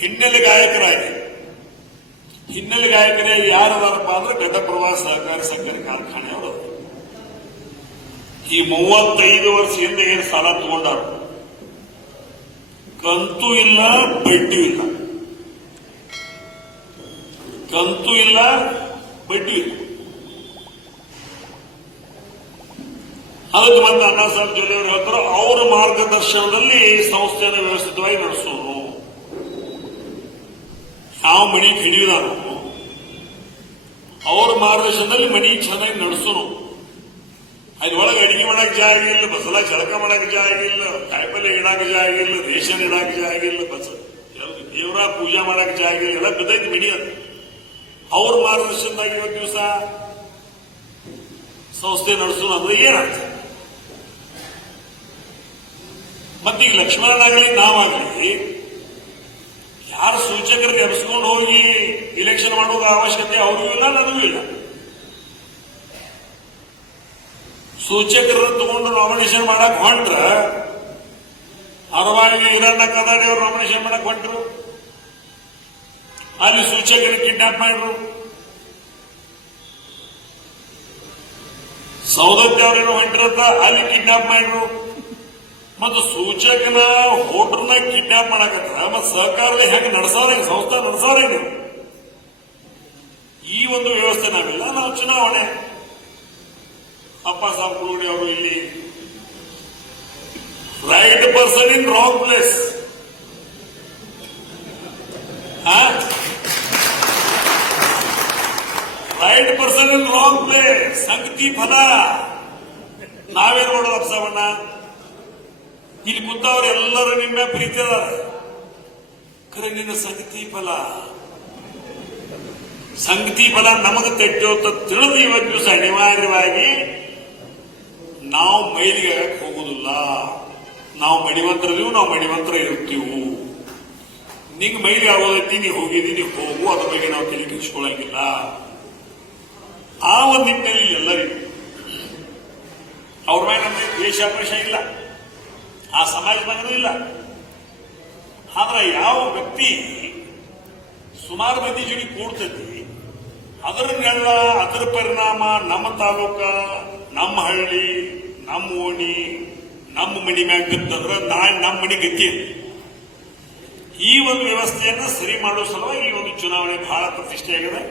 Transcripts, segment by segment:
ಹಿನ್ನೆಲೆ ಗಾಯಕರಾಗಿ. ಹಿನ್ನೆಲೆ ಗಾಯಕರೇ ಯಾರದಾರಪ್ಪ ಅಂದ್ರೆ ಘಟಪ್ರಭಾ ಸಹಕಾರಿ ಸಕ್ಕರೆ ಕಾರ್ಖಾನೆಯವರು. ಈ ಮೂವತ್ತೈದು ವರ್ಷ ಹಿಂದೆ ಏನು ಸಾಲ ತಗೊಂಡಾರ? ಕಂತು ಇಲ್ಲ, ಬಡ್ಡಿ ಇಲ್ಲ. ಕಂತು ಇಲ್ಲ, ಬಡ್ಡಿ ಇಲ್ಲ. ಅದಕ್ಕೆ ಬಂದ ಅಣ್ಣಾ ಸಾಹೇಬ್ ಜೊತೆ ಅವರು ಹೇಳ್ತಾರೆ, ಅವರ ಮಾರ್ಗದರ್ಶನದಲ್ಲಿ ಸಂಸ್ಥೆಯನ್ನು ವ್ಯವಸ್ಥಿತವಾಗಿ ನಡೆಸೋನು ಯಾವ ಮನಿ ಹಿಡಿಯುದಾನು ಅವರ ಮಾರ್ಗದರ್ಶನದಲ್ಲಿ ಮನಿ ಚೆನ್ನಾಗಿ ನಡೆಸೋನು ಅದ್ರೊಳಗೆ ಅಡಿಗೆ ಮಾಡಕ್ ಜಾಗ ಇಲ್ಲ, ಬಸಲ ಚಳಕ ಮಾಡಕ್ ಜಾಗ ಇಲ್ಲ ಕಾಯಿಪಲ್ಯ ಇಡಾಕ ಜಾಗ ಇಲ್ಲ, ರೇಷನ್ ಇಡಾಕ ಜಾಗ ಇಲ್ಲ ಬಸ್ ದೇವರ ಪೂಜಾ ಮಾಡಕ್ ಜಾಗ ಇಲ್ಲ, ಎಲ್ಲ ಬಿದ್ದೈತಿ ಮನಿ ಅದು. ಅವ್ರ ಮಾರ್ಗದರ್ಶನದಾಗ ಇವತ್ತು ದಿವಸ ಸಂಸ್ಥೆ ನಡೆಸೋಣ ಅಂದ್ರೆ ಏನಾಗ್ತದೆ? ಮತ್ತೆ ಈಗ ಲಕ್ಷ್ಮಣನಾಗಲಿ ನಾವಾಗಲಿ ಯಾರ ಸೂಚಕರಿಗೆ ಎಬ್ಸ್ಕೊಂಡು ಹೋಗಿ ಇಲೆಕ್ಷನ್ ಮಾಡುವ ಅವಶ್ಯಕತೆ ಅವ್ರಿಗೂ ಇಲ್ಲ, ನನಗೂ ಇಲ್ಲ. ಸೂಚಕರನ್ನು ತಗೊಂಡು ನಾಮಿನೇಷನ್ ಮಾಡಕ್ ಹೊಂಟ್ರ ಅರವಾಗಿ ಇರಣ್ಣ ಕದಾಡಿ ಅವ್ರು ನಾಮಿನೇಷನ್ ಮಾಡಕ್ ಹೊಂಟ್ರು. ಅಲ್ಲಿ ಸೂಚಕರು ಕಿಡ್ನಾಪ್ ಮಾಡ್ರು. ಸೌದತ್ತಿ ಅವರೇನು ಹೊಂಟಿರತ್ತ ಅಲ್ಲಿ ಕಿಡ್ನಾಪ್ ಮಾಡ್ರು. ಮತ್ತು ಸೂಚಕನ ಹೋಟ್ರನ್ನ ಕಿಡ್ನಾಪ್ ಮಾಡಕತ್ತ ಮತ್ತು ಸಹಕಾರದ ಹೆಂಗೆ ನಡೆಸಾರ ಸಂಸ್ಥೆ ನಡೆಸಾರ ಈ ಒಂದು ವ್ಯವಸ್ಥೆ ನಾವಿಲ್ಲ, ನಾವು ಚುನಾವಣೆ. ಅಪ್ಪ ಸಾಬ್ ಕುರುಡಿ ಅವರು ಇಲ್ಲಿ. Right person in wrong place right person in wrong place ಸಂಗತಿ ಫಲ. ನಾವೇನ್ ಮಾಡೋದು ಅಪ್ಸವಣ್ಣ ಇಲ್ಲಿ ಕೂತವ್ರು ಎಲ್ಲರೂ ನಿಮ್ಮ ಪ್ರೀತಿ ಖರೆ ನಿನ್ನ ಸಂಗತಿ ಫಲ. ಸಂಗತಿ ಫಲ ನಮಗೆ ತೆಟ್ಟೋತ ತಿಳಿದು ಇವತ್ತು ದಿವಸ ಅನಿವಾರ್ಯವಾಗಿ ನಾವು ಮೈಲಿಗೆ ಹೋಗುದಿಲ್ಲ. ನಾವು ಮಡಿವಂತರದೀವು ನಾವು ಮಡಿವಂತರ ಇರ್ತೀವು ನಿಂಗೆ ಮೈಲಿ ಆಗೋದೈತಿ, ನೀ ಹೋಗಿದಿ ನೀ ಹೋಗು, ಅದ್ರ ಬಗ್ಗೆ ನಾವು ತಲೆ ಕೆಡಿಸ್ಕೊಳ್ಳಂಗಿಲ್ಲ ಆ ಒಂದು ನಿಟ್ಟಿನಲ್ಲಿ ಎಲ್ಲರಿಗೂ. ಅವ್ರ ಮೇಲೆ ನಮಗೆ ಅಪೇಕ್ಷ ಇಲ್ಲ. ಆ ಸಮಾಜದಾಗನೂ ಇಲ್ಲ ಆದ್ರೆ ಯಾವ ವ್ಯಕ್ತಿ ಸುಮಾರು ಮಂದಿ ಜೋಡಿ ಕೂಡ್ತೈತಿ ಅದರನ್ನೆಲ್ಲ ಅದರ ಪರಿಣಾಮ ನಮ್ಮ ತಾಲೂಕ, ನಮ್ಮ ಹಳ್ಳಿ, ನಮ್ಮ ಓಣಿ, ನಮ್ಮ ಮನಿ ಮ್ಯಾಗ ಬಿತ್ತಂದ್ರ ನಾಳೆ ನಮ್ಮ ಮನಿ ಗತಿ. ಈ ಒಂದು ವ್ಯವಸ್ಥೆಯನ್ನು ಸರಿ ಮಾಡುವ ಸಲುವಾಗಿ ಈ ಒಂದು ಚುನಾವಣೆ ಬಹಳ ಪ್ರತಿಷ್ಠೆಯಾಗಿದೆ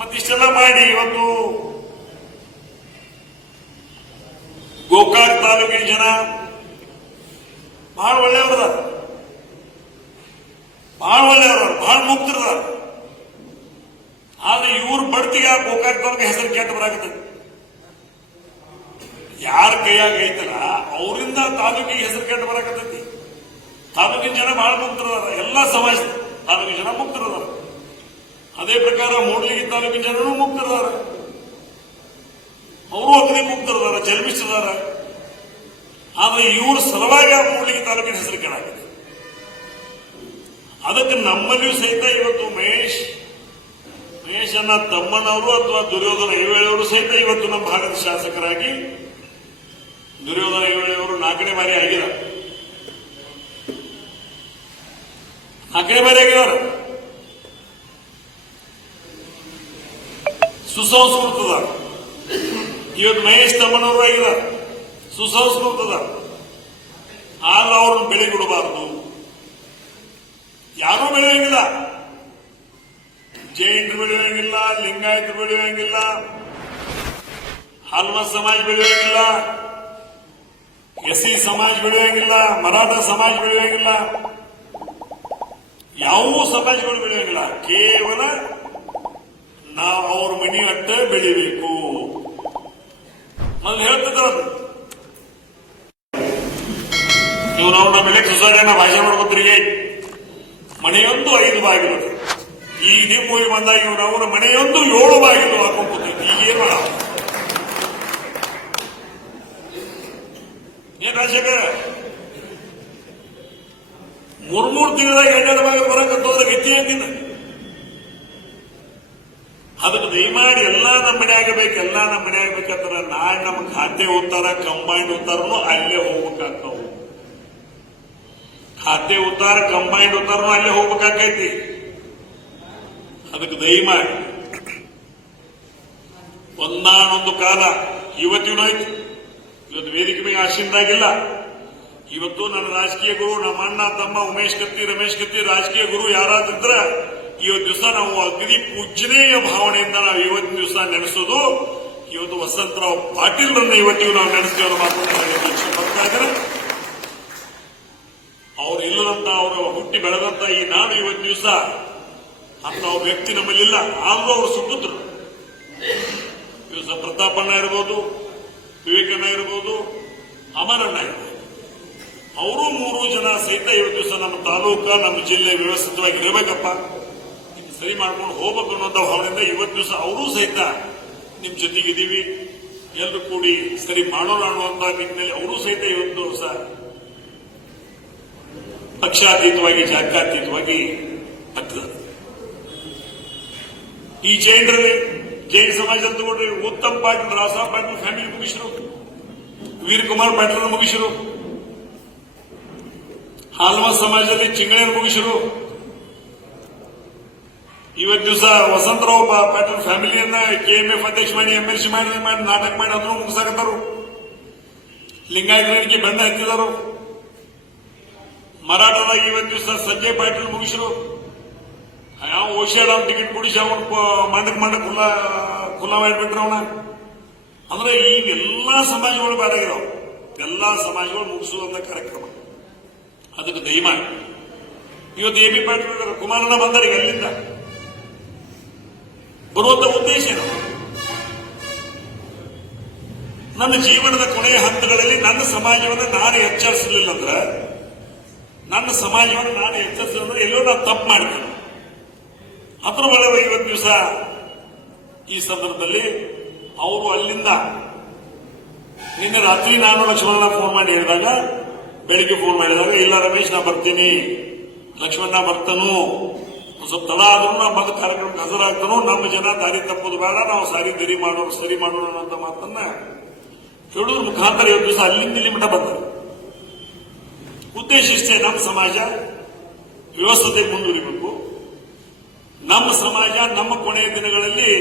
ಮತ್ತಿಷ್ಟೆಲ್ಲ ಮಾಡಿ ಇವತ್ತು ಗೋಕಾಕ್ ತಾಲೂಕಿನ ಜನ ಬಹಳ ಒಳ್ಳೆಯವರದಾರ ಬಹಳ ಒಳ್ಳೆಯವ್ರ ಬಹಳ ಮುಕ್ತರದಾರ ಆದ್ರೆ ಇವ್ರ ಬಡ್ತಿಗೆ ಆ ಗೋಕಾಕ್ ತಾಲೂಕು ಹೆಸರು ಕೆಟ್ಟ ಬರಾಕತ್ತೈತಿ. ಯಾರ ಕೈಯಾಗ ಐತಲ್ಲ, ಅವರಿಂದ ತಾಲೂಕಿಗೆ ಹೆಸರು ಕೆಟ್ಟ ಬರಾಕತ್ತೈತಿ. ತಾಲೂಕಿನ ಜನ ಬಹಳ ಮುಕ್ತರದಾರ ಎಲ್ಲ ಸಮಾಜ ತಾಲೂಕಿನ ಜನ ಮುಕ್ತರದಾರ ಅದೇ ಪ್ರಕಾರ ಮೂಡ್ಲಿಗಿ ತಾಲೂಕಿನ ಜನರು ಮುಕ್ತರದಾರ ಅವರು ಅಗ್ನಿ ಮುಕ್ತರದಾರ ಜನ್ಮಿಸಿದಾರ ಆದ್ರೆ ಇವ್ರ ಸಲುವಾಗಿ ಆ ಮೂಡ್ಲಿಗಿ ತಾಲೂಕಿನ ಹೆಸರು ಕೇಳಾಗಿದೆ ಅದಕ್ಕೆ ನಮ್ಮಲ್ಲಿಯೂ ಸಹಿತ ಇವತ್ತು ಮಹೇಶ್ ಮಹೇಶ್ ಅನ್ನ ತಮ್ಮನವರು ಅಥವಾ ದುರ್ಯೋಧನ ಐವೇಳೆಯವರು ಸಹಿತ ಇವತ್ತು ನಮ್ಮ ಭಾಗದ ಶಾಸಕರಾಗಿ ದುರ್ಯೋಧನ ಐವೇಳೆಯವರು ನಾಲ್ಕನೇ ಬಾರಿ ಆಗಿದ್ದಾರೆ. ನಾಲ್ಕನೇ ಬಾರಿ ಆಗಿದ್ದಾರೆ. ಸುಸಂಸ್ಕೃತದ ಇವತ್ತು ಮಹೇಶ್ ತಮ್ಮನವರಾಗಿದ್ದಾರೆ ಸುಸಂಸ್ಕೃತದ. ಆಗ ಅವ್ರನ್ನ ಬೆಳೆಗಿಡಬಾರದು ಯಾರೂ ಬೆಳೆಯಂಗಿಲ್ಲ. ಜೈನರು ಬೆಳೆಯಂಗಿಲ್ಲ, ಲಿಂಗಾಯತರು ಬೆಳೆಯೋಂಗಿಲ್ಲ. ಹಲ್ಮ ಸಮಾಜ ಬೆಳೆಯಂಗಿಲ್ಲ. ಎಸ್ಸಿ ಸಮಾಜ ಬೆಳೆಯೋಂಗಿಲ್ಲ, ಮರಾಠ ಸಮಾಜ ಬೆಳೆಯೋಂಗಿಲ್ಲ. ಯಾವ ಸಮಾಜಗಳು ಬೆಳೆಯಂಗಿಲ್ಲ. ಕೇವಲ ನಾವು ಅವ್ರ ಮನಿ ಅಟ್ಟ ಬೆಳಿಬೇಕು. ಅಲ್ಲಿ ಹೇಳ್ತಿದ್ರು. ನೀವು ನಾವು ನಮ್ಮ ಎಲೆಕ್ಟ್ ಸೊಸೈಟಿನ ಭಾಷೆ ಮಾಡ್ಕೊತೀರಿ ಮನೆಯೊಂದು ಐದು ಬಾಗಿಲು. ಈ ದೀಪೋಳಿ ಬಂದಾಗ ಇವ್ರು ಅವರ ಮನೆಯೊಂದು ಏಳು ಬಾಗಿಲು ಹಾಕೊಂಡು ಕೂತೈತಿ ಈಗ ಏನ್ ಮಾಡ? ಏನ್ ರಾಜಶೇಖರ ಮೂರ್ ಮೂರ್ ತಿಂಗಳಾಗ ಎರಡೆರಡು ಬಾಗಿಲು ಬರಕತ್ತೋದ್ರ ಗತಿ ಅಂದಿನ ಅದಕ್ಕೆ ದಯಮಾಡಿ ಎಲ್ಲಾ ನಮ್ಮ ಮನೆ ಆಗಬೇಕು, ಎಲ್ಲಾ ನಮ್ಮ ಮನೆ ಆಗ್ಬೇಕಂದ್ರೆ ನಾಳೆ ನಮ್ಮ ಖಾತೆ ಉತ್ತಾರ ಕಂಬೈಂಡ್ ಉತ್ತಾರನು ಅಲ್ಲೇ ಹೋಗ್ಬೇಕಾಗ್ತಾವ. ಖಾತೆ ಉತ್ತಾರ ಕಂಬೈಂಡ್ ಉತ್ತಾರನು ಅಲ್ಲೇ ಹೋಗ್ಬೇಕಾಕೈತಿ ಅದಕ್ಕೆ ದಯಮಾಡಿ. ಒಂದಾನೊಂದು ಕಾಲ, ಇವತ್ತಿನ ಐತಿ ಇವತ್ತು ವೇದಿಕೆ ಮೇಲೆ ಆಶೀನರಾಗಿಲ್ಲ ಇವತ್ತು ನನ್ನ ರಾಜಕೀಯ ಗುರು ನಮ್ಮ ಅಣ್ಣ, ತಮ್ಮ ಉಮೇಶ್ ಕತ್ತಿ, ರಮೇಶ್ ಕತ್ತಿ, ರಾಜಕೀಯ ಗುರು ಯಾರಾದಿದ್ರ ಇವತ್ತು ದಿವಸ ನಾವು ಅಗ್ನಿ ಪೂಜನೆಯ ಭಾವನೆಯಿಂದ ನಾವು ಇವತ್ತು ದಿವಸ ನೆನೆಸೋದು. ಇವತ್ತು ವಸಂತರಾವ್ ಪಾಟೀಲ್ರನ್ನ ಇವತ್ತಿಗೂ ನಾವು ನೆನೆಸ್ತೀವಿ ಪಡ್ತಾ ಇದ್ದಾರೆ ಅವ್ರು ಇಲ್ಲದಂತ ಅವರು ಹುಟ್ಟಿ ಬೆಳೆದಂತ ಈ ನಾಡು ಇವತ್ತು ದಿವಸ ಅಂತ ವ್ಯಕ್ತಿ ನಮ್ಮಲ್ಲಿಲ್ಲ ಆದ್ರೂ ಅವರು ಸುಪುತ್ರರು ದಿವಸ ಪ್ರತಾಪಣ್ಣ ಇರ್ಬೋದು ವಿವೇಕಣ್ಣ ಇರ್ಬೋದು ಅಮರಣ್ಣ ಇರ್ಬೋದು. ಅವರು ಮೂರು ಜನ ಸಹಿತ ಇವತ್ತು ದಿವಸ ನಮ್ಮ ತಾಲೂಕ, ನಮ್ಮ ಜಿಲ್ಲೆ ವ್ಯವಸ್ಥಿತವಾಗಿ ಇರಬೇಕಪ್ಪ. ಸರಿ ಮಾಡ್ಕೊಂಡು ಹೋಗ್ಬೇಕು ಅನ್ನೋಂಥ ಭಾವನೆಯಿಂದ ಇವತ್ತು ದಿವಸ ಅವರೂ ಸಹಿತ ನಿಮ್ ಜೊತೆಗಿದ್ದೀವಿ. ಎಲ್ಲರೂ ಕೂಡಿ ಸರಿ ಮಾಡೋಣ ಅನ್ನುವಂತ ನಿಟ್ಟಿನಲ್ಲಿ ಅವರೂ ಸಹಿತ ಇವತ್ತು ದಿವಸ ಪಕ್ಷಾತೀತವಾಗಿ ಜಾತ್ಯಾತೀತವಾಗಿ ಆಗ್ತದೆ ಈ ಜೈನರಲ್ಲಿ ಜೈನ ಸಮಾಜ ತಗೊಂಡ್ರೆ ಉತ್ತಮ್ ಪಾಟೀಲ್ ರಾಸಾ ಪಾಟೀಲ್ ಫ್ಯಾಮಿಲಿ ಮುಗಿಸಿರು. ವೀರಕುಮಾರ್ ಪಾಟೀಲ್ ಮುಗಿಸಿರು. ಹಾಲ್ವಾ ಸಮಾಜದಲ್ಲಿ ಚಿಂಗಳೇರು ಮುಗಿಸಿರು. ಇವತ್ತು ದಿವಸ ವಸಂತರಾವ್ ಪಾಟೀಲ್ ಫ್ಯಾಮಿಲಿಯನ್ನ ಕೆ ಎಂ ಎಫ್ ಅಧ್ಯಕ್ಷ ಮಾಡಿ, ಎಂ ಎಲ್ ಸಿ ಮಾಡಿ ಮಾಡಿ ನಾಟಕ ಮಾಡಿ ಅದನ್ನು ಮುಗಿಸಾಕತ್ತಾರು. ಲಿಂಗಾಯತರಿಗೆ ಬಣ್ಣ ಹಚ್ಚಿದರು ಮರಾಠದಾಗ ಇವತ್ತು ದಿವಸ ಸಂಜಯ್ ಪಾಟೀಲ್ ಮುಗಿಸಿರು. ಯಾವ ಓಶಿಯಾಡ ಟಿಕೆಟ್ ಕೊಡಿಸಿ ಅವನ್ ಮಂಡಕ್ ಮಂಡಕ್ ಕುಲ್ಲ ಕುಲ್ಲ ಮಾಡಿಬಿಟ್ರ ಅವನ. ಅಂದ್ರೆ ಈಗ ಎಲ್ಲಾ ಸಮಾಜಗಳು ಬಾಡಾಗಿರೋ ಎಲ್ಲಾ ಸಮಾಜಗಳು ಮುಗಿಸುವಂತ ಕಾರ್ಯಕ್ರಮ. ಅದಕ್ಕೆ ದಯಮಾಡಿ. ಇವತ್ತು ಎ ಬಿ ಪಾಟೀಲ್ ಕುಮಾರಣ್ಣ ಬಂದರಿಗೆ ಅಲ್ಲಿಂದ. ಬರುವಂತ ಉದ್ದೇಶ ಏನು ನನ್ನ ಜೀವನದ ಕೊನೆಯ ಹಂತಗಳಲ್ಲಿ ನನ್ನ ಸಮಾಜವನ್ನು ನಾನು ಎಚ್ಚರಿಸಲಿಲ್ಲ ಅಂದ್ರೆ, ನನ್ನ ಸಮಾಜವನ್ನು ನಾನು ಎಚ್ಚರಿಸಲಿಲ್ಲ ಅಂದ್ರೆ ಎಲ್ಲೋ ನಾನು ತಪ್ಪು ಮಾಡಿದ್ದೇನೆ ಅದ್ರ ಒಳಗೆ ಐವತ್ತು ದಿವಸ ಈ ಸಂದರ್ಭದಲ್ಲಿ ಅವರು ಅಲ್ಲಿಂದ ನಿನ್ನೆ ರಾತ್ರಿ ನಾನು ಲಕ್ಷ್ಮಣ ಫೋನ್ ಮಾಡಿ ಹೇಳಿದಾಗ, ಬೆಳಿಗ್ಗೆ ಫೋನ್ ಮಾಡಿದಾಗ, ಇಲ್ಲ ರಮೇಶ್, ನಾ ಬರ್ತೀನಿ ಲಕ್ಷ್ಮಣ ಬರ್ತನು ಸ್ವಲ್ಪ ತಡ ಆದ್ರೂ ನಾ ಬಂದ ಕಾರ್ಯಕ್ರಮಕ್ಕೆ ಹಾಜರಾಗ್ತಾನೋ, ನಮ್ಮ ಜನ ದಾರಿ ತಪ್ಪೋದು ಬೇಡ, ನಾವು ಸಾರಿ ದರಿ ಮಾಡೋಣ ಸರಿ ಮಾಡೋಣ ಅಂತ ಮಾತನ್ನ ಕೇಳೋದ್ರ ಮುಖಾಂತರ ಇವತ್ತು ದಿವಸ ಅಲ್ಲಿಂದ ಇಲ್ಲಿ ಮಠ ಬಂದರು. ಉದ್ದೇಶ ಇಷ್ಟೇ, ನಮ್ಮ ಸಮಾಜ ವ್ಯವಸ್ಥತೆ ಮುಂದುವರಿಬೇಕು. ನಮ್ಮ ಸಮಾಜ, ನಮ್ಮ ಕೊನೆಯ ದಿನಗಳಲ್ಲಿ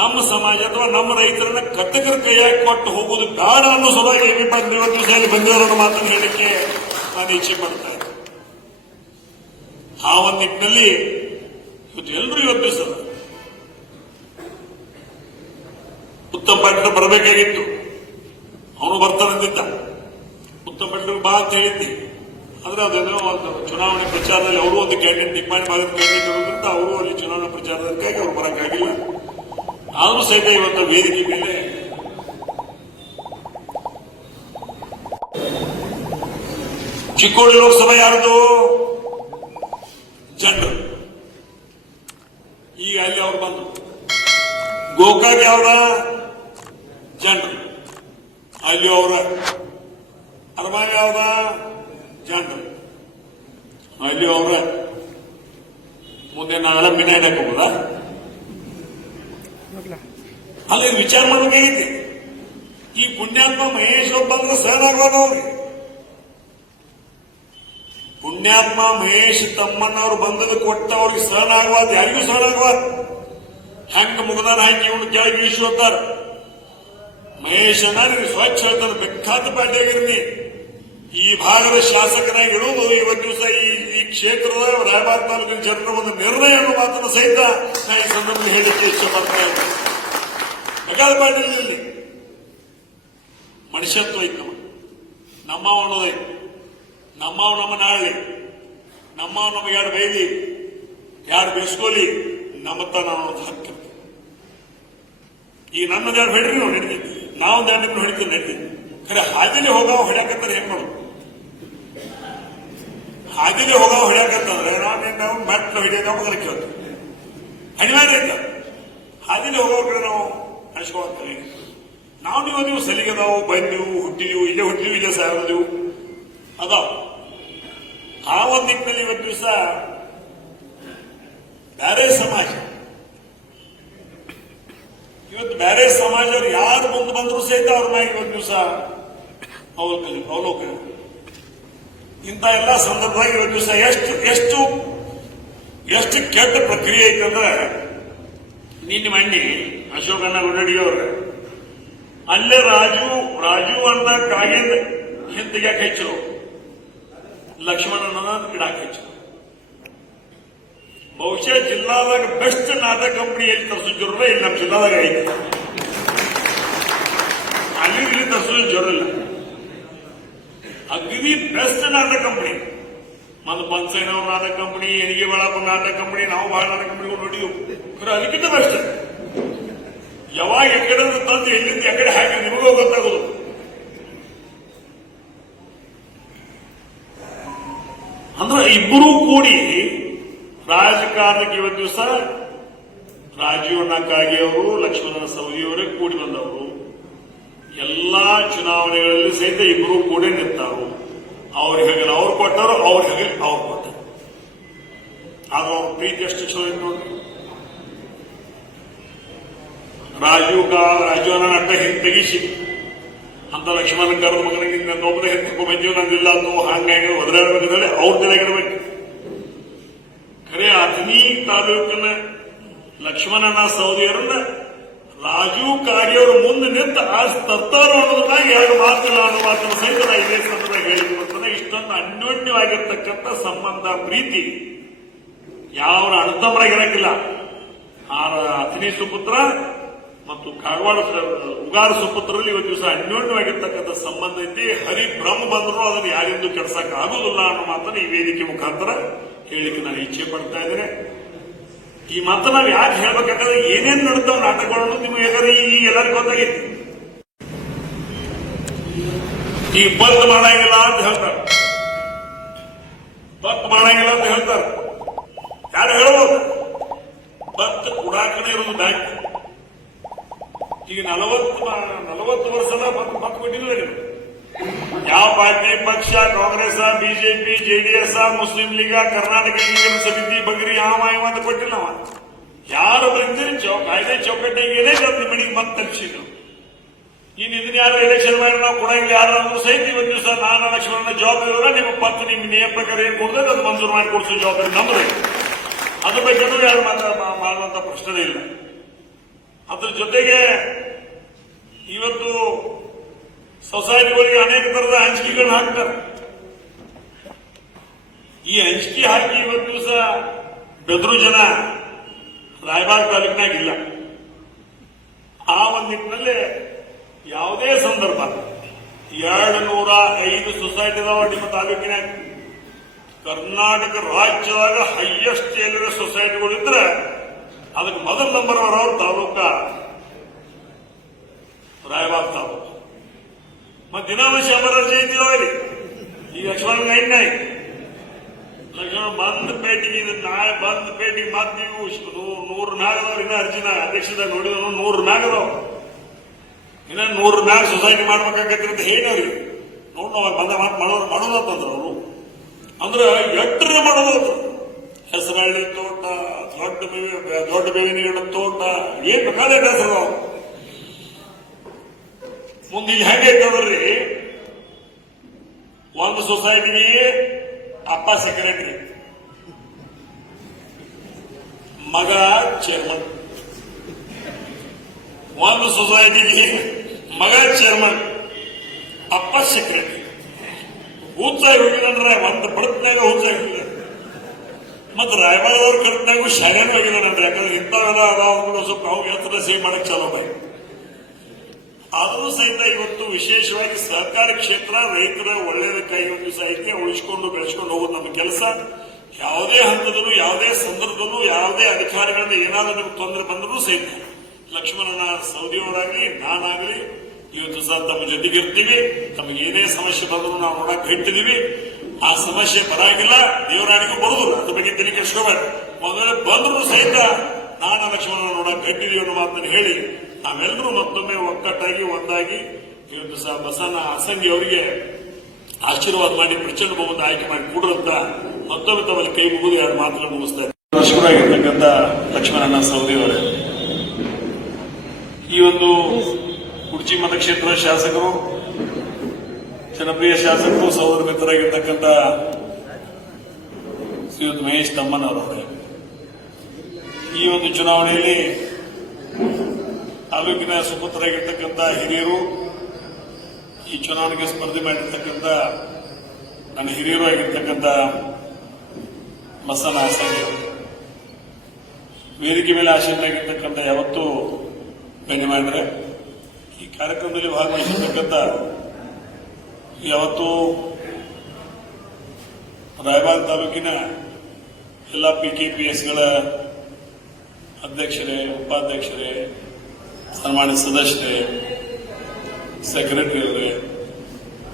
ನಮ್ಮ ಸಮಾಜ ಅಥವಾ ನಮ್ಮ ರೈತರನ್ನ ಕಟ್ಟಕರ ಕೈಯಾಗಿ ಕೊಟ್ಟು ಹೋಗುವುದು ಬೇಡ ಅನ್ನೋ ಸಲುವಾಗಿ ಪಾಟೀಲ್ ಇವತ್ತು ದಿವಸ ಬಂದಿರೋ ಮಾತನ್ನು ಹೇಳಲಿಕ್ಕೆ ನಾನು ಇಚ್ಛೆ ಪಡ್ತಾ ಇದ್ದೆ ಆ ಒಂದು ನಿಟ್ಟಿನಲ್ಲಿ ಇವತ್ತು ಎಲ್ಲರೂ ದಿವಸ ಉತ್ತಮ ಪಾಟೀಲ್ ಬರಬೇಕಾಗಿತ್ತು. ಅವನು ಬರ್ತಾನಂತಿದ್ದ ಉತ್ತಮ ಪಟ್ಟಣ ಬಾ ಅಂತ ಹೇಳಿದ್ದೆ. ಆದ್ರೆ ಅದೇನೋ ಒಂದು ಚುನಾವಣೆ ಪ್ರಚಾರದಲ್ಲಿ ಅವರು ಒಂದು ಕ್ಯಾಂಡಿಡೇಟ್ ನಿಮ್ಮಾಣಿ ಭಾಗದ ಕ್ಯಾಂಡಿಡೇಟ್ ಇರೋದ್ರಿಂದ ಅವರು ಅಲ್ಲಿ ಚುನಾವಣಾ ಪ್ರಚಾರದಕ್ಕಾಗಿ ಅವರು ಬರಕ್ಕಾಗಿಲ್ಲ ಆದರೂ ಸಹಿತ ಇವತ್ತು ವೇದಿಕೆ ಮೇಲೆ ಚಿಕ್ಕೋಡಿ ಲೋಕಸಭೆ ಯಾರ್ದು? ಜನರು ಈಗ ಅಲ್ಲಿ ಅವ್ರು ಬಂದ್ರು. ಗೋಕಾಕ್ ಯಾವ್ದ ಜನರು ಅಲ್ಲಿ ಅವರ. ಅರಮಾಗ ಯಾವ್ದ? ಜನರು ಅಲ್ಲಿ ಅವರ. ಮುಂದೆ ನಾವೆಲ್ಲ ಮಿನ ಹೋಗುದಾ? ಅಲ್ಲಿ ವಿಚಾರ ಮಾಡಬೇಕೈತಿ ಈ ಪುಣ್ಯಾತ್ಮ ಮಹೇಶ್ ಬಂದ್ರೆ ಸಹನ ಅವ್ರಿ. ಪುಣ್ಯಾತ್ಮ ಮಹೇಶ್ ತಮ್ಮನ್ನವ್ರು ಬಂದದ ಕೊಟ್ಟ ಅವ್ರಿಗೆ ಸಹನ ಆಗ್ವಾದ ಯಾರಿಗೂ ಸಹನ ಆಗುವಾಗ ಹೆಂಗ ಮುಗದಾನ ಹಾಕಿ ಇವನು ಕೆಳಗೆ ಈಶ್ವತ್ತಾರ ಮಹೇಶ್ ಅನ್ನ ಸ್ವಚ್ಛ ಹೇಳ್ತಾನೆ ಬೆಕ್ಕಾದ ಪಾರ್ಟಿಯಾಗಿರ್ನಿ ಈ ಭಾಗದ ಶಾಸಕನಾಗಿ ಇರುವುದು ಇವತ್ತು ದಿವಸ ಈ ಕ್ಷೇತ್ರದ ರಾಯಬಾರ್ ತಾಲೂಕಿನ ಜನರ ಒಂದು ನಿರ್ಣಯ ಅನ್ನೋ ಮಾತನ್ನು ಸಹಿತ ನಾ ಈ ಸಂದರ್ಭದಲ್ಲಿ ಹೇಳಿಕ್ಕೆ ಇಷ್ಟಪಡ್ತಾ ಇದ್ದೇನೆ. ಬೆಕ್ಕಾದ ಪಾಟೀಲ್ ಮನುಷ್ಯತ್ವ ಐತೆ ನಮ್ಮ ಅನ್ನೋದೈತೆ ನಮ್ಮವ್ ನಮ್ಮ ನಾಳೆ ನಮ್ಮ ನಮ್ಮ ಎರಡು ಬೈಲಿ ಎರಡು ಬೇಸ್ಕೋಲಿ ನಮ್ಮತ್ತ ನಾವು ಹಕ್ಕು. ಈ ನನ್ನ ಎರಡು ಹೇಳಿ ನಾವು ಹಿಡಿದ್ವಿ ನಾವು ಎರಡು ನಿಮ್ಗೆ ಹೊಡಿತೀವಿ ನಡೀತೀವಿ ಖರೆ ಹಾದಿಲಿ ಹೋಗೋ ಹೊಡ್ಯಾಕಂತಾರೆ ಹೆಂಗ್ ಮಾಡೋದು ಹಾದಿಲಿ ಹೋಗೋ ಹೊಡ್ಯಾಕಂತಂದ್ರೆ ನಾವು ನಾವು ಮೆಟ್ಲು ಹಿಡಿಯೋದು ಮೊದಲು ಕೇಳ್ತು ಹಣಿವಾರ ಇಲ್ಲ ಹಾದಿಲಿ ಹೋಗೋ ಕಡೆ ನಾವು ಹಂಚ್ಕೊಳ್ತೀವಿ ನಾವು ನೀವು ನೀವು ಸಲಿಗೆದಾವು, ಬಂದೆವು, ಹುಟ್ಟಿದೆವು, ಇಲ್ಲೇ ಹುಟ್ಟಿದೀವಿ, ಇಲ್ಲೇ ಸಾಯೋದೆವು ಅದಾವ. ಆ ಒಂದು ನಿಟ್ಟಿನಲ್ಲಿ ಇವತ್ತು ದಿವಸ ಬೇರೆ ಸಮಾಜ. ಇವತ್ತು ಬೇರೆ ಸಮಾಜದವ್ರು ಯಾರು ಮುಂದೆ ಬಂದರೂ ಸಹಿತ ಅವ್ರ ಮ್ಯಾಗ ಇವತ್ತು ದಿವಸ ಅವಲೋಕನ ಅವಲೋಕನ ಇಂಥ ಎಲ್ಲ ಸಂದರ್ಭವಾಗಿ ಇವತ್ತು ದಿವಸ ಎಷ್ಟು ಎಷ್ಟು ಎಷ್ಟು ಕೆಟ್ಟ ಪ್ರಕ್ರಿಯೆ ಐತಂದ್ರೆ ನಿನ್ನೆ ಮಣ್ಣಿ ಅಶೋಕಣ್ಣ ಗುಡ್ಡಡಿಯವ್ರ ಅಲ್ಲೇ ರಾಜು ರಾಜು ಅಂತ ಕಾಗಿಂದ ಹಿಂದಿಗೆ ಹೆಚ್ಚರು ಲಕ್ಷ್ಮಣನ ಗಿಡಕ್ಕೆ ಹೆಚ್ಚರು ಬಹುಶಃ ಜಿಲ್ಲಾದಾಗ ಬೆಸ್ಟ್ ನಾಟಕ ಕಂಪನಿ ಎಲ್ಲಿ ತರಿಸಿದ್ರು ಇಲ್ಲಿ ನಮ್ಮ ಜಿಲ್ಲಾದಾಗ ಐತಿ. ಅಲ್ಲಿ ಇಲ್ಲಿ ತರಿಸೋ ಜೋರಿಲ್ಲ. ಅಗ್ನಿ ಬೆಸ್ಟ್ ನಾಟಕ ಕಂಪನಿ ಮತ್ತು ಪಂಚೈನವ್ರ ನಾಟಕ ಕಂಪನಿ ಹೆರಿಗೆ ಬಳಪ್ಪ ನಾಟಕ ಕಂಪನಿ ನಾವು ಬಹಳ ನಾಟಕ ಕಂಪನಿಗಳು ನೋಡಿದ್ವು. ಖರೆ ಅದಕ್ಕಿಂತ ಬೆಸ್ಟ್ ಯಾವಾಗ ಎಕಡೆ ತಂದು ಎಲ್ಲಿಂದ ಎಕಡೆ ಹಾಕಿ ನಿಮಗೂ ಗೊತ್ತಾಗೋದು ಅಂದ್ರೆ ಇಬ್ಬರೂ ಕೂಡಿ ರಾಜಕಾರಣಕ್ಕೆ ಇವತ್ತು ದಿವಸ ಕಾಗೆ ಅವರು ಲಕ್ಷ್ಮಣ ಸವದಿಯವರೇ ಕೂಡಿ ಬಂದವರು. ಎಲ್ಲಾ ಚುನಾವಣೆಗಳಲ್ಲಿ ಸಹಿತ ಇಬ್ಬರು ಕೂಡ ನಿಂತಾರು. ಅವ್ರ ಹೇಗೆ ಅವ್ರು ಕೊಟ್ಟರು ಅವ್ರ ಹೇಗೆ ಅವ್ರು ಕೊಟ್ಟರು. ಆದ್ರೆ ಅವ್ರ ಪ್ರೀತಿ ಎಷ್ಟು ಚಲೋ ಇತ್ತು ರಾಜೀವ್ ಕಾ ರಾಜೀವನ ಅಂತ ಲಕ್ಷ್ಮಣ ಮಗನಿಗೆ ನನ್ನೊಬ್ಬನೇ ಹಿಂದಕ್ಕೆ ಮೆಚ್ಚು ನಂದಿಲ್ಲ ಅಂತ ಹಂಗಾಗಿ ಒದರಾಡಬೇಕಂದ್ರೆ ಅವ್ರ ತಲೆಗಿರ್ಬೇಕು ಖರೆ ಅಥಣಿ ತಾಲೂಕಿನ ಲಕ್ಷ್ಮಣನ ಸೌದಿಯರನ್ನ ರಾಜೀವ್ ಕಾರ್ಯವ್ರ ಮುಂದೆ ನಿಂತು ಆಸ್ ತತ್ತಾರು ಅನ್ನೋದನ್ನ ಎರಡು ಮಾತಿಲ್ಲ ಅನ್ನೋ ಮಾತನ್ನು ಸಹಿತ ಇದೇ ಸಂದರ್ಭ ಹೇಳಿಕೊಡ್ತಾನೆ ಇಷ್ಟೊಂದು ಅನ್ಯೋನ್ಯವಾಗಿರ್ತಕ್ಕಂಥ ಸಂಬಂಧ, ಪ್ರೀತಿ ಯಾವ ಅಣ್ಣತಮ್ಮರಾಗಿರಕ್ಕಿಲ್ಲ ಆ ಅಥಣಿ ಸುಪುತ್ರ ಮತ್ತು ಕಾಗವಾಡ ಉಗಾರ ಸುಪುತ್ರರಲ್ಲಿ ಇವತ್ತು ದಿವಸ ಅನ್ಯೋನ್ಯವಾಗಿರ್ತಕ್ಕಂಥ ಸಂಬಂಧ ಐತಿ. ಹರಿ ಬ್ರಹ್ಮ ಬಂದರೂ, ಅದನ್ನು ಯಾರಿಂದು ಕೆಡ್ಸಕ್ ಆಗುದಿಲ್ಲ ಅನ್ನೋ ಮಾತನ್ನ ಈ ವೇದಿಕೆ ಮುಖಾಂತರ ಹೇಳಿಕೆ ನಾನು ಇಚ್ಛೆ ಪಡ್ತಾ ಇದ್ದೇನೆ. ಈ ಮಾತನ್ನ ನಾವು ಯಾಕೆ ಹೇಳ್ಬೇಕಾದ್ರೆ, ಏನೇನ್ ನಡೆದವ್ ನಾಟಕಗಳನ್ನು ನಿಮಗೆ ಈ ಎಲ್ಲರಿಗೂ ಗೊತ್ತಾಗೈತಿ. ಈ ಬಂದ್ ಮಾಡಂಗಿಲ್ಲ ಅಂತ ಹೇಳ್ತಾರೆ. ಬಂದ್ ಮಾಡಂಗಿಲ್ಲ ಅಂತ ಹೇಳ್ತಾರೆ. ಯಾರು ಹೇಳ್ಬೋದು? ಬತ್ ಕುಡಾಕನೇ ಇರೋದು ಬ್ಯಾಂಕ್. ಈಗ ನಲವತ್ತು ನಲವತ್ತು ವರ್ಷದ ಬತ್ ಕೊಟ್ಟಿಲ್ಲ ನೀವು ಯಾವ ಪಾರ್ಟಿ, ಪಕ್ಷ, Congress, BJP, JDS, Muslim League, Karnataka Ekikarana Samiti, ಬಗ್ರಿ ಯಾವ ಯಾವ ಅಂತ ಕೊಟ್ಟಿಲ್ಲ ಅವ. ಯಾರು ಬಂದಿರಿ ಚೌ, ಕಾಯ್ದೆ ಚೌಕಟ್ಟಿಗೆ ಏನೇ ನಿಮ್ಮ ಮನೆಗೆ ಮತ್ತೆ ಇನ್ನು ಇದನ್ನ ಯಾರು ಎಲೆಕ್ಷನ್ ಮಾಡಿ ನಾವು ಕೊಡಂಗಿಲ್ಲ ಯಾರು ಅಂದ್ರೂ ಸಹಿತ ಇವತ್ತು ದಿವಸ ನಾನು ಲಕ್ಷ್ಮಣ ಜವಾಬ್ದಾರಿ ನಿಮ್ಮ ಪತ್ನಿ ನಿಮ್ಮ ನಿಯಮ ಪ್ರಕಾರ ಏನ್ ಕೊಡ್ತದೆ ಅದು ಮಂಜೂರು ಮಾಡಿ ಕೊಡಿಸೋ ಜವಾಬ್ದಾರಿ ನಮ್ಮದು ಅದ್ರ ಬಗ್ಗೆ ಯಾರು ಮಾತ್ರ ಮಾಡುವಂತ ಪ್ರಶ್ನೆ ಇಲ್ಲ. ಅದ್ರ ಜೊತೆಗೆ ಇವತ್ತು ಸೊಸೈಟಿಗಳಿಗೆ ಅನೇಕ ತರದ ಹಂಚಿಕೆಗಳನ್ನ ಹಾಕ್ತಾರೆ. ಈ ಹಂಚಿಕೆ ಹಾಕಿ ಇವತ್ತು ದಿವಸ ಬೆದರು ಜನ ರಾಯಬಾಗ್ ತಾಲೂಕಿನಾಗ ಇಲ್ಲ ಆ ಒಂದು ನಿಟ್ಟಿನಲ್ಲಿ ಯಾವುದೇ ಸಂದರ್ಭ ಎರಡು ನೂರ ಐದು ಸೊಸೈಟಿ ಅದಾವ ನಿಮ್ಮ ತಾಲೂಕಿನಾಗ. ಕರ್ನಾಟಕ ರಾಜ್ಯದಾಗ ಹೈಯೆಸ್ಟ್ ಏನಿರೋ ಸೊಸೈಟಿಗಳು ಇದ್ರೆ ಅದಕ್ಕೆ ಮೊದಲ ನಂಬರ್ ಬರೋರು ತಾಲೂಕ ರಾಯಬಾಗ್ ತಾಲೂಕು. ಮತ್ತೆ ದಿನಾಂಶ ಅಮರ ಜಯಂತಿ ಇಲ್ಲಿ. ಈ ಲಕ್ಷ್ಮಣ ಲೈನ್ ಲಕ್ಷ್ಮಣ ಬಂದ್ ಪೇಟಿಗೆ ಇದು ನಾಳೆ ಬಂದ್ ಪೇಟಿಗೆ ಮತ್ತೆ ನೀವು ನೂರು ಮ್ಯಾಗ ಅದಾವ್ರಿ, ಇನ್ನ ಅರ್ಜಿನ ಅಧ್ಯಕ್ಷದಾಗ ನೋಡಿದ್ರು, ನೂರು ನಾಗದವ್ ಇನ್ನ ನೂರು ಮ್ಯಾಗ ಸೊಸೈಟಿ ಮಾಡ್ಬೇಕಾಗತ್ತೆ ಅಂತ ಹೇಳಿವ್ರಿ ನೋಡ್ ನಾವು ಬಂದ ಮಾತು ಮಾಡೋರು ಮಾಡೋದಂತಂದ್ರ ಅವರು. ಅಂದ್ರೆ ಎಟ್ಟರೆ ಮಾಡೋದು ದೊಡ್ಡ ಬೇವಿ ದೊಡ್ಡ ಬೇವಿನ ತೋಟ, ಏನ್ ಬೇಕಾದ ಹೆಸರು ಮುಂದೆ ಇಲ್ಲಿ ಹೆಂಗೆ ಐತದ್ರಿ ಒಂದು ಸೊಸೈಟಿಗೆ ಅಪ್ಪ ಸೆಕ್ರೆಟರಿ ಮಗ ಚೇರ್ಮನ್ ಒಂದು ಸೊಸೈಟಿಗೆ ಮಗ ಚೇರ್ಮನ್ ಅಪ್ಪ ಸೆಕ್ರೆಟರಿ ಹುಚ್ಚಾಗಿ ಹೋಗಿದಂದ್ರೆ ಒಂದು ಬಡತ್ನಾಗ ಹುಚ್ಚಾಗಿ ಮತ್ತೆ ರಾಯಬಾಗದವ್ರ ಕಡತ್ನಾಗೂ ಶಾಲೆನೂ ಅಂದ್ರೆ. ಯಾಕಂದ್ರೆ ಇಂಥವೆಲ್ಲ ಅದಾವ ಸ್ವಲ್ಪ ನಾವು ಎತ್ತರ ಸೇವ್ ಮಾಡಕ್ ಚಲೋ ಬೈ ಆದರೂ ಸಹಿತ ಇವತ್ತು ವಿಶೇಷವಾಗಿ ಸಹಕಾರ ಕ್ಷೇತ್ರ ರೈತರ ಒಳ್ಳೆಯದಕ್ಕಾಗಿ ಒಂದು ಐತೆ, ಉಳಿಸ್ಕೊಂಡು ಬೆಳೆಸ್ಕೊಂಡು ಹೋಗೋದು ನಮ್ಮ ಕೆಲಸ. ಯಾವುದೇ ಹಂತದಲ್ಲೂ, ಯಾವುದೇ ಸಂದರ್ಭದಲ್ಲೂ, ಯಾವುದೇ ಅಧಿಕಾರಿಗಳಿಂದ ಏನಾದರೂ ನಮ್ಗೆ ತೊಂದರೆ ಬಂದರೂ ಸಹಿತ ಲಕ್ಷ್ಮಣನ ಸೌದಿಯವರಾಗಲಿ, ನಾನಾಗಲಿ, ಇವತ್ತು ಸಹ ತಮ್ಮ ಜೊತೆಗಿರ್ತೀವಿ. ತಮಗೆ ಏನೇ ಸಮಸ್ಯೆ ಬಂದರೂ ನಾವು ನೋಡಕ್ಕೆ ಹೇಳ್ತಿದೀವಿ ಆ ಸಮಸ್ಯೆ ಬರಂಗಿಲ್ಲ, ದೇವರಾಣಿಗೂ ಬರುದಿಲ್ಲ. ಅದ್ರ ಬಗ್ಗೆ ತಿಳಿ ಮೊದಲೇ ಬಂದ್ರು ಸಹಿತ ನಾನು ಲಕ್ಷ್ಮಣ ನೋಡಕ್ ಕಟ್ಟಿದೀವಿ ಅನ್ನೋ ಮಾತನ್ನು ಹೇಳಿ ನಾವೆಲ್ಲರೂ ಮತ್ತೊಮ್ಮೆ ಒಕ್ಕಟ್ಟಾಗಿ ಒಂದಾಗಿ ಇವತ್ತು ಸಹ ಬಸನ ಅಸಂಗಿ ಅವರಿಗೆ ಆಶೀರ್ವಾದ ಮಾಡಿ, ಪ್ರಚಂಡ ಬಹುಮತ ಆಯ್ಕೆ ಮಾಡಿ ಕೊಡ್ರಂತ ಮತ್ತೊಮ್ಮೆ ತಮ್ಮಲ್ಲಿ ಕೈ ಮುಗಿದು ಎರಡು ಮಾತ್ರ ಮುಗಿಸ್ತಾರೆ ಲಕ್ಷ್ಮಣನ ಸೌದಿ ಅವರೇ ಈ ಒಂದು ಕುರ್ಚಿ ಮತಕ್ಷೇತ್ರ ಶಾಸಕರು ಜನಪ್ರಿಯ ಶಾಸಕರು ಸಹೋದರ ಮಿತ್ರರಾಗಿರ್ತಕ್ಕಂಥ ಶ್ರೀಯುತ್ ಮಹೇಶ್ ತಮ್ಮನವರವರೇ. ಈ ಒಂದು ಚುನಾವಣೆಯಲ್ಲಿ ತಾಲೂಕಿನ ಸುಪುತ್ರರಾಗಿರ್ತಕ್ಕಂಥ ಹಿರಿಯರು ಈ ಚುನಾವಣೆಗೆ ಸ್ಪರ್ಧೆ ಮಾಡಿರ್ತಕ್ಕಂಥ ನನ್ನ ಹಿರಿಯರು ಆಗಿರ್ತಕ್ಕಂಥ ಮಸನ ಹಾಸನಿ ವೇದಿಕೆ ಮೇಲೆ ಆಶೀರ್ವಾಗಿರ್ತಕ್ಕಂಥ ಯಾವತ್ತೂ ಬೆನ್ನೆ ಮಾಡಿದ್ರೆ ಈ ಕಾರ್ಯಕ್ರಮದಲ್ಲಿ ಭಾಗವಹಿಸಿರ್ತಕ್ಕಂಥ ಯಾವತ್ತು ರಾಯಬಾಗ್ ತಾಲೂಕಿನ ಎಲ್ಲ ಎಸ್ಗಳ ಅಧ್ಯಕ್ಷರೇ, ಉಪಾಧ್ಯಕ್ಷರೇ, ಸನ್ಮಾನ್ಯ ಸದಸ್ಯರೇ ಸೆಕ್ರೆಟರಿ ಅವರೇ,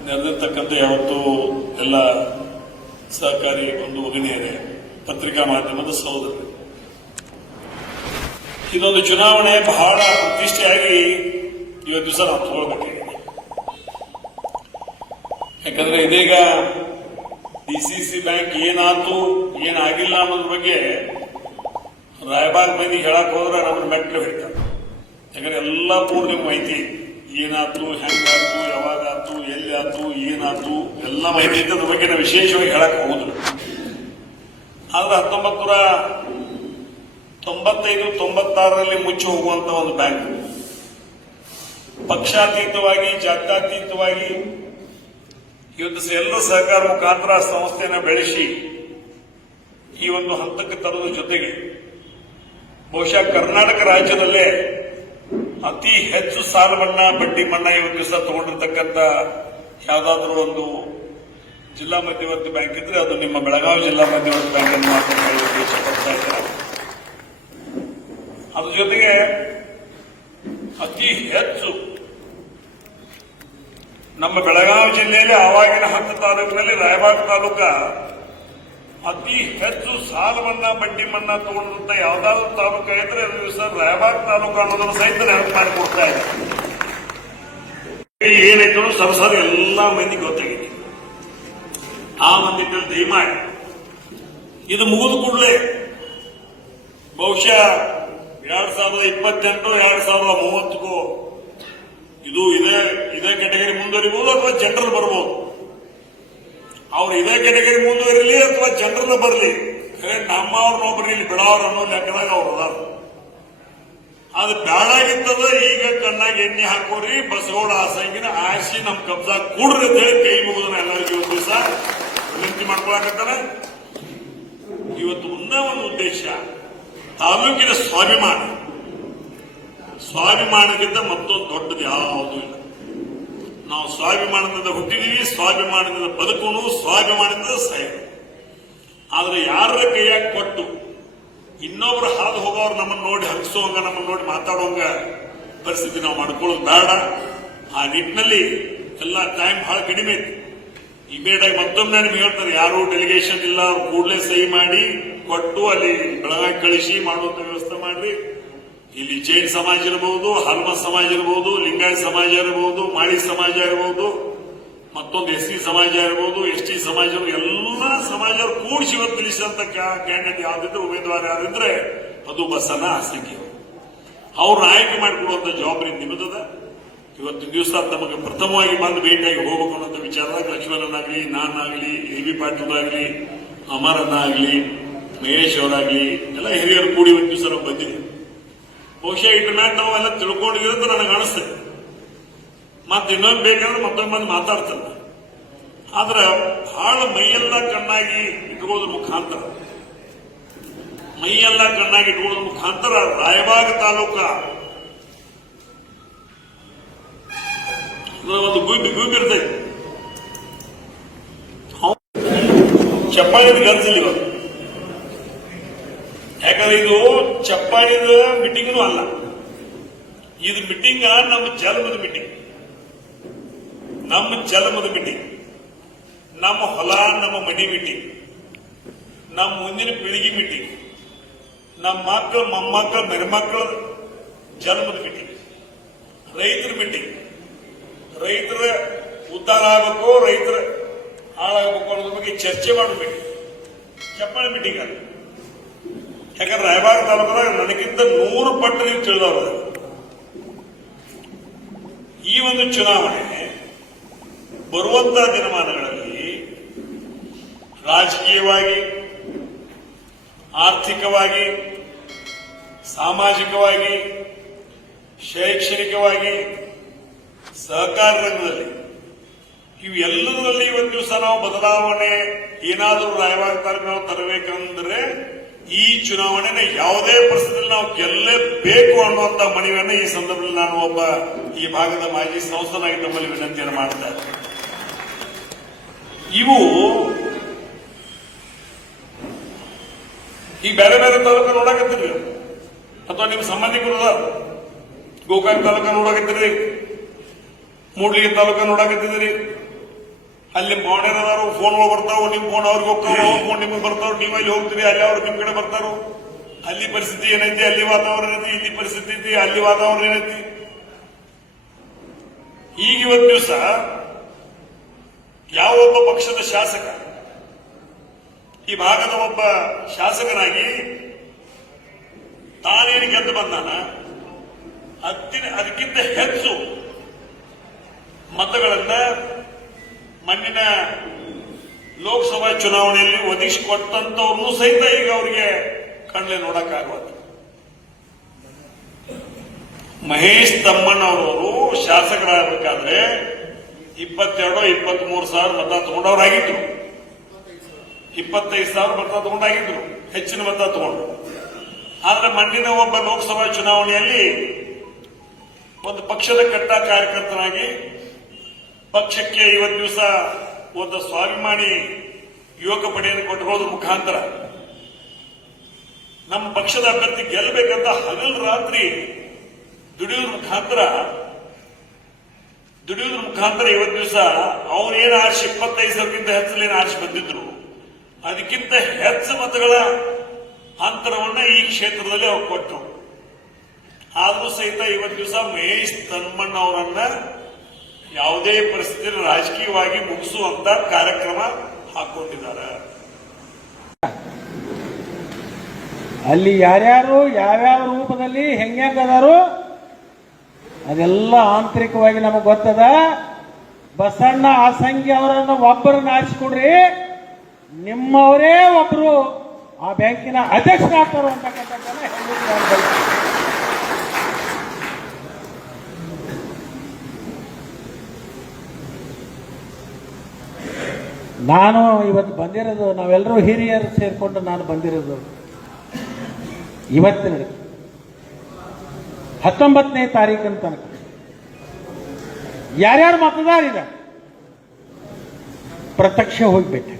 ನೆರೆದಿರ್ತಕ್ಕಂಥ ಯಾವತ್ತು ಎಲ್ಲ ಸಹಕಾರಿ ಒಂದು ಒಗಣಿಯರೇ ಪತ್ರಿಕಾ ಮಾಧ್ಯಮದ ಸಹೋದರರು. ಇದೊಂದು ಚುನಾವಣೆ ಬಹಳ ಪ್ರತಿಷ್ಠೆಯಾಗಿ ಇವತ್ತು ದಿವಸ ನಾವು ಯಾಕಂದ್ರೆ ಇದೀಗ ಡಿಸಿಸಿ ಬ್ಯಾಂಕ್ ಏನಾತು ಏನಾಗಿಲ್ಲ ಅನ್ನೋದ್ರ ಬಗ್ಗೆ ರಾಯಬಾಗ್ ಮಂದಿ ಹೇಳಕ್ ಹೋದ್ರೆ ನಮ್ಮ ಮೆಟ್ಲು ಹೇಳ್ತಾರೆ ಯಾಕಂದ್ರೆ ಎಲ್ಲ ಪೂರ್ಣ ಮಾಹಿತಿ ಐತಿ. ಏನಾತು ಹೆಂಗಾತು ಯಾವಾಗಾತು ಎಲ್ಲಿ ಆತು ಏನಾತು ಎಲ್ಲ ಮಾಹಿತಿ ಇದ್ದದ್ರ ಬಗ್ಗೆ ನಾವು ವಿಶೇಷವಾಗಿ ಹೇಳಕ್ ಹೋಗೋದು ಆದ್ರೆ ಹತ್ತೊಂಬತ್ತು ನೂರ ತೊಂಬತ್ತೈದು, ತೊಂಬತ್ತಾರರಲ್ಲಿ ಮುಚ್ಚಿ ಹೋಗುವಂತ ಒಂದು ಬ್ಯಾಂಕ್ ಪಕ್ಷಾತೀತವಾಗಿ, ಜಾತ್ಯತೀತವಾಗಿ ಇವತ್ತು ದಿವಸ ಎಲ್ಲ ಸಹಕಾರ ಮುಖಾಂತರ ಸಂಸ್ಥೆಯನ್ನು ಬೆಳೆಸಿ ಈ ಒಂದು ಹಂತಕ್ಕೆ ತರೋದ್ರ ಜೊತೆಗೆ ಬಹುಶಃ ಕರ್ನಾಟಕ ರಾಜ್ಯದಲ್ಲೇ ಅತಿ ಹೆಚ್ಚು ಸಾಲ ಮನ್ನಾ ಬಡ್ಡಿ ಮನ್ನಾ ಇವತ್ತು ದಿವಸ ತಗೊಂಡಿರ್ತಕ್ಕಂಥ ಯಾವುದಾದ್ರೂ ಒಂದು ಜಿಲ್ಲಾ ಮಧ್ಯವರ್ತಿ ಬ್ಯಾಂಕ್ ಇದ್ರೆ ಅದು ನಿಮ್ಮ ಬೆಳಗಾವಿ ಜಿಲ್ಲಾ ಮಧ್ಯವರ್ತಿ ಬ್ಯಾಂಕ್ ಅನ್ನು ಇದ್ದಾರೆ. ಅದ್ರ ಜೊತೆಗೆ ಅತಿ ಹೆಚ್ಚು ನಮ್ಮ ಬೆಳಗಾವಿ ಜಿಲ್ಲೆಯಲ್ಲಿ ಆವಾಗಿನ ಹತ್ತು ತಾಲೂಕಿನಲ್ಲಿ ರಾಯಬಾಗ ತಾಲೂಕ ಅತಿ ಹೆಚ್ಚು ಸಾಲವನ್ನ ಬಡ್ಡಿ ಮನ್ನಾ ತಗೊಂಡಂತ ಯಾವ್ದಾದ್ರು ತಾಲೂಕ ಇದ್ರೆ ಅದು ರಾಯಬಾಗ ತಾಲೂಕು ಅನ್ನೋದನ್ನು ಸಹಿತ ನೆನಪು ಮಾಡಿಕೊಡ್ತಾ ಇದೆ. ಏನೈತೋ ಸರಸರ ಎಲ್ಲಾ ಮಂದಿ ಗೊತ್ತಾಗಿದೆ ಆ ಮಂದಿನಲ್ಲಿ ದಯಮಾಡಿ ಇದು ಮುಗಿದ ಕೂಡಲೇ ಬಹುಶಃ ಎರಡ್ ಸಾವಿರದ ಇಪ್ಪತ್ತೆಂಟು, ಎರಡ್ ಸಾವಿರದ ಮೂವತ್ತಕ್ಕೂ ಇದು ಇದೇ ಇದೇ ಕೆಟಗರಿ ಮುಂದುವರಿಬಹುದು ಅಥವಾ ಜನರಲ್ ಬರ್ಬೋದು? ಅವ್ರು ಇದೇ ಕೆಟಗರಿ ಮುಂದುವರಿಲಿ ಅಥವಾ ಜನರಲ್ ಬರಲಿ? ನಮ್ಮವ್ರನ್ನೊಬ್ರು ಇಲ್ಲಿ ಬಿಡೋರು ಅನ್ನೋ ಲೆಕ್ಕದಾಗ ಅವ್ರು ಅದಾರ. ಅದು ಬ್ಯಾಡಾಗಿತ್ತದ ಈಗ ಕಣ್ಣಾಗ ಎಣ್ಣೆ ಹಾಕೋರಿ ಬಸಗೋಡ ಆಸಂಗಿನ ಆಸಿ ನಮ್ ಕಬ್ಜಾ ಕೂಡ್ರಿ ಅಂತ ಹೇಳಿ ಕೈ ಮುಗಿದ ಎಲ್ಲರಿಗೂ ಒಂದು ದಿವಸ ವಿನಂತಿ ಮಾಡ್ಕೊಳಕತ್ತಾರ. ಇವತ್ತು ಒಂದೇ ಒಂದು ಉದ್ದೇಶ, ತಾಲೂಕಿನ ಸ್ವಾಭಿಮಾನ. ಸ್ವಾಭಿಮಾನಕ್ಕಿಂತ ಮತ್ತೊಂದು ದೊಡ್ಡದು ಯಾವುದೂ ಇಲ್ಲ. ನಾವು ಸ್ವಾಭಿಮಾನದಿಂದ ಹುಟ್ಟಿದೀವಿ, ಸ್ವಾಭಿಮಾನದಿಂದ ಬದುಕೋನು, ಸ್ವಾಭಿಮಾನದಿಂದ ಸಾಯೋದು. ಆದ್ರೆ ಯಾರ ಕೈಯಾಗ ಕೊಟ್ಟು ಇನ್ನೊಬ್ರು ಹಾದು ಹೋಗೋರು ನಮ್ಮನ್ನ ನೋಡಿ ಹಂಗಿಸೋಂಗ, ನಮ್ಮನ್ನ ನೋಡಿ ಮಾತಾಡೋಂಗ ಪರಿಸ್ಥಿತಿ ನಾವು ಮಾಡ್ಕೊಳ್ಳೋದು ಬೇಡ. ಆ ನಿಟ್ಟಿನಲ್ಲಿ ಎಲ್ಲ ಟೈಮ್ ಬಹಳ ಕಡಿಮೆ ಐತಿ. ಇಮಿಡಿಯೇಟ್ ಆಗಿ ಮತ್ತೊಮ್ಮೆ ನಿಮ್ಗೆ ಹೇಳ್ತಾರೆ, ಯಾರು ಡೆಲಿಗೇಷನ್ ಇಲ್ಲ, ಅವ್ರು ಕೂಡಲೇ ಸಹಿ ಮಾಡಿ ಕೊಟ್ಟು ಅಲ್ಲಿ ಬೆಳಗಾಗಿ ಕಳಿಸಿ ಮಾಡುವಂತ ವ್ಯವಸ್ಥೆ ಮಾಡ್ರಿ. ಇಲ್ಲಿ ಜೈನ್ ಸಮಾಜ ಇರಬಹುದು ಹನುಮ ಸಮಾಜ ಇರಬಹುದು ಲಿಂಗಾಯ ಸಮಾಜ ಇರಬಹುದು ಮಾಳಿ ಸಮಾಜ ಇರಬಹುದು ಮತ್ತೊಂದು ಎಸ್ ಸಿ ಸಮಾಜ ಇರಬಹುದು ಎಸ್ ಟಿ ಸಮಾಜ ಎಲ್ಲ ಸಮಾಜ ಕೂಡಿಸಿ ಇವತ್ತು ನಿಲ್ಲಿಸಿದಂತ ಕ್ಯಾಂಡಿಡೇಟ್ ಯಾವ್ದಿದ್ರೆ, ಉಮೇದುವಾರ ಯಾರಿದ್ರೆ ಅದು ಬಸನ ಆಸಂಖ್ಯ ಅವ್ರನ್ನ ಆಯ್ಕೆ ಮಾಡಿಕೊಡುವಂತ ಜವಾಬ್ದಾರಿ ನಿಮ್ಮದದ ಇವತ್ತು ದಿವಸ ತಮಗೆ ಪ್ರಥಮವಾಗಿ ಬಂದು ಭೇಟಿಯಾಗಿ ಹೋಗಬೇಕು ಅನ್ನೋ ವಿಚಾರದಾಗ ಲಕ್ಷ್ಮಣನಾಗ್ಲಿ, ನಾನಾಗ್ಲಿ ಎ ಬಿ ಪಾಟೀಲ್ ಆಗಲಿ ಆಗ್ಲಿ ಮಹೇಶ್ ಅವರಾಗ್ಲಿ, ಎಲ್ಲ ಹಿರಿಯರು ಕೂಡಿ ಒಂದು ದಿವಸ ನಾವು ಬಹುಶಃ ಇದ್ರ ಮೇಲೆ ನಾವು ಎಲ್ಲ ತಿಳ್ಕೊಂಡಿದ್ದೀವಿ ಅಂತ ನನಗೆ ಅನಿಸ್ತದೆ ಮತ್ತೆ ಇನ್ನೊಂದು ಬೇಕಾದ್ರೆ ಮತ್ತೊಮ್ಮೆ ಬಂದು ಮಾತಾಡ್ತಾರೆ. ಆದ್ರೆ ಬಹಳ ಮೈಯೆಲ್ಲ ಕಣ್ಣಾಗಿ ಇಟ್ಕೊಳ್ಳೋದ್ರ ಮುಖಾಂತರ. ಮೈಯೆಲ್ಲ ಕಣ್ಣಾಗಿ ಇಟ್ಕೊಳ್ಳೋದ್ರ ಮುಖಾಂತರ ರಾಯಬಾಗ ತಾಲೂಕ. ಒಂದು ಗುಬ್ಬಿ ಗುಬ್ಬಿ ಇರ್ತೈತಿ. ಚಪ್ಪಾಳಿದ ಗರ್ಜಿಲ್ಲ ಇವತ್ತು ಯಾಕಂದ್ರೆ ಇದು ಚಪ್ಪಾಳಿದ ಮೀಟಿಂಗ್ನು ಅಲ್ಲ. ಇದು ಮೀಟಿಂಗ್ ನಮ್ಮ ಜನ್ಮದ ಮೀಟಿಂಗ್ ನಮ್ಮ ಜನ್ಮದ ಮೀಟಿಂಗ್ ನಮ್ಮ ಹೊಲ, ನಮ್ಮ ಮನಿ ಮೀಟಿಂಗ್ ನಮ್ಮ ಮುಂದಿನ ಪೀಳಿಗೆ ಮೀಟಿಂಗ್ ನಮ್ಮ ಮಕ್ಕಳು, ಮೊಮ್ಮಕ್ಕಳು, ಮರಿಮಕ್ಕಳ ಜನ್ಮದ ಮೀಟಿಂಗ್ ರೈತರ ಮೀಟಿಂಗ್ ರೈತರ ಉದ್ಧಾರ ಆಗಬೇಕು, ರೈತರ ಹಾಳಾಗಬೇಕು ಅನ್ನೋದ್ರ ಬಗ್ಗೆ ಚರ್ಚೆ ಮಾಡೋ ಮೀಟಿಂಗ್ ಚಪ್ಪಾಳೆ ಮೀಟಿಂಗ್ ಅದು. ಯಾಕಂದ್ರೆ ರಾಯಬಾಗ ತಾಲೂಕದಾಗ ನನಗಿಂತ ನೂರು ಪಟ್ಟು ನೀವು ತಿಳಿದವರು ಈ ಒಂದು ಚುನಾವಣೆ ಬರುವಂತ ದಿನಮಾನಗಳಲ್ಲಿ ರಾಜಕೀಯವಾಗಿ, ಆರ್ಥಿಕವಾಗಿ, ಸಾಮಾಜಿಕವಾಗಿ, ಶೈಕ್ಷಣಿಕವಾಗಿ, ಸಹಕಾರ ರಂಗದಲ್ಲಿ ಇವೆಲ್ಲದರಲ್ಲಿ ಒಂದು ದಿವಸ ನಾವು ಬದಲಾವಣೆ ಏನಾದರೂ ರಾಯಬಾಗ ತಾಲೂಕು ನಾವು ತರಬೇಕಂದ್ರೆ ಈ ಚುನಾವಣೆನ ಯಾವುದೇ ಪರಿಸ್ಥಿತಿಯಲ್ಲಿ ನಾವು ಗೆಲ್ಲಲೇಬೇಕು ಅನ್ನುವಂತ ಮನವಿಯನ್ನು ಈ ಸಂದರ್ಭದಲ್ಲಿ ನಾನು ಒಬ್ಬ ಈ ಭಾಗದ ಮಾಜಿ ಸಂಸದನಾಗಿ ತಮ್ಮಲ್ಲಿ ವಿನಂತಿಯನ್ನು ಮಾಡ್ತಾ ಇವು ಈ ಬೇರೆ ಬೇರೆ ತಾಲೂಕು ನೋಡಕತ್ತೀರಿ ಅಥವಾ ನಿಮ್ಮ ಸಂಬಂಧಿಕರು? ಗೋಕಾಕ್ ತಾಲೂಕ ನೋಡಕತ್ತೀರಿ ಮೂಡ್ಲಿಗೆ ತಾಲೂಕ ನೋಡಕತ್ತಿದ್ದೀರಿ ಅಲ್ಲಿ ಮೌನೇನದಾರು ಫೋನ್ ಬರ್ತಾವ ನಿಮ್ ಫೋನ್ ಅವ್ರಿಗೆ ಹೋಗ್ತಾವ ಅವ್ರ ಫೋನ್ ನಿಮ್ಗೆ ಬರ್ತಾವ ನೀವು ಅಲ್ಲಿ ಹೋಗ್ತೀರಿ? ಅಲ್ಲಿ ಅವ್ರು ನಿಮ್ ಕಡೆ ಬರ್ತಾರೋ? ಅಲ್ಲಿ ಪರಿಸ್ಥಿತಿ ಏನೈತಿ? ಅಲ್ಲಿ ವಾತಾವರಣ ಐತಿ ಇಲ್ಲಿ ಪರಿಸ್ಥಿತಿ ಐತಿ ಅಲ್ಲಿ ವಾತಾವರಣ ಏನೈತಿ? ಈಗ ಇವತ್ತು ದಿವಸ ಯಾವ ಒಬ್ಬ ಪಕ್ಷದ ಶಾಸಕ ಈ ಭಾಗದ ಒಬ್ಬ ಶಾಸಕನಾಗಿ ತಾನೇನು ಗೆದ್ದು ಬಂದಾನ? ಹತ್ತಿನ ಅದಕ್ಕಿಂತ ಹೆಚ್ಚು ಮತಗಳನ್ನ ಮಣ್ಣಿನ ಲೋಕಸಭಾ ಚುನಾವಣೆಯಲ್ಲಿ ಒದಗಿಸಿಕೊಟ್ಟಂತವ್ರನ್ನೂ ಸಹಿತ ಈಗ ಅವರಿಗೆ ಕಣ್ಲೆ ನೋಡಕ್ಕಾಗುವಂತ ಮಹೇಶ್ ತಮ್ಮಣ್ಣವರವರು ಶಾಸಕರಾಗಬೇಕಾದ್ರೆ ಇಪ್ಪತ್ತೆರಡು ಇಪ್ಪತ್ತ್ ಮೂರು ಸಾವಿರ ಮತ ತಗೊಂಡವರಾಗಿದ್ರು. ಇಪ್ಪತ್ತೈದು ಸಾವಿರ ಮತ ತಗೊಂಡಾಗಿದ್ರು. ಹೆಚ್ಚಿನ ಮತ ತಗೊಂಡ್ರು ಆದ್ರೆ ಮಣ್ಣಿನ ಒಬ್ಬ ಲೋಕಸಭಾ ಚುನಾವಣೆಯಲ್ಲಿ ಒಂದು ಪಕ್ಷದ ಕಟ್ಟ ಕಾರ್ಯಕರ್ತನಾಗಿ ಪಕ್ಷಕ್ಕೆ ಇವತ್ತು ದಿವಸ ಒಂದು ಸ್ವಾಭಿಮಾನಿ ಯುವಕ ಪಡೆಯನ್ನು ಕೊಟ್ಟಿರೋದ್ರ ಮುಖಾಂತರ ನಮ್ಮ ಪಕ್ಷದ ಅಭ್ಯರ್ಥಿ ಗೆಲ್ಲಬೇಕಂತ ಹಗಲ್ ರಾತ್ರಿ ದುಡಿಯೋದ್ರ ಮುಖಾಂತರ ದುಡಿಯೋದ್ರ ಮುಖಾಂತರ ಇವತ್ತು ದಿವಸ ಅವನೇನು ಆರ್ಶ್ ಇಪ್ಪತ್ತೈದು ಸಾವಿರಕ್ಕಿಂತ ಹೆಚ್ಚಲೇನು ಆರ್ಸಿ ಬಂದಿದ್ರು, ಅದಕ್ಕಿಂತ ಹೆಚ್ಚು ಮತಗಳ ಅಂತರವನ್ನ ಈ ಕ್ಷೇತ್ರದಲ್ಲಿ ಅವ್ರು ಕೊಟ್ಟರು. ಆದರೂ ಸಹಿತ ಇವತ್ತು ದಿವಸ ಮಹೇಶ್ ತನ್ಮಣ್ಣ ಅವರನ್ನ ಯಾವುದೇ ಪರಿಸ್ಥಿತಿಯಲ್ಲಿ ರಾಜಕೀಯವಾಗಿ ಮುಗಿಸುವಂತ ಕಾರ್ಯಕ್ರಮ ಹಾಕೊಂಡಿದ್ದಾರೆ. ಅಲ್ಲಿ ಯಾರ್ಯಾರು, ಯಾವ್ಯಾವ ರೂಪದಲ್ಲಿ ಹೆಂಗದಾರು ಅದೆಲ್ಲ ಆಂತರಿಕವಾಗಿ ನಮಗೆ ಗೊತ್ತದ. ಬಸಣ್ಣ ಆಸಂಗಿ ಅವರನ್ನು ಒಬ್ಬರನ್ನ ಆರಿಸಿಕೊಡ್ರಿ. ನಿಮ್ಮವರೇ ಒಬ್ರು ಆ ಬ್ಯಾಂಕಿನ ಅಧ್ಯಕ್ಷರಾಗ್ತಾರೋ ಅಂತಕ್ಕಂಥದ್ದನ್ನ ನಾನು ಇವತ್ತು ಬಂದಿರೋದು ನಾವೆಲ್ಲರೂ ಹಿರಿಯರು ಸೇರಿಕೊಂಡು ನಾನು ಬಂದಿರೋದು. ಇವತ್ತಿನ ಹತ್ತೊಂಬತ್ತನೇ ತಾರೀಕಿನ ತನಕ. ಯಾರ್ಯಾರು ಮತದಾರಿದ ಪ್ರತ್ಯಕ್ಷ ಹೋಗ್ಬೇಕು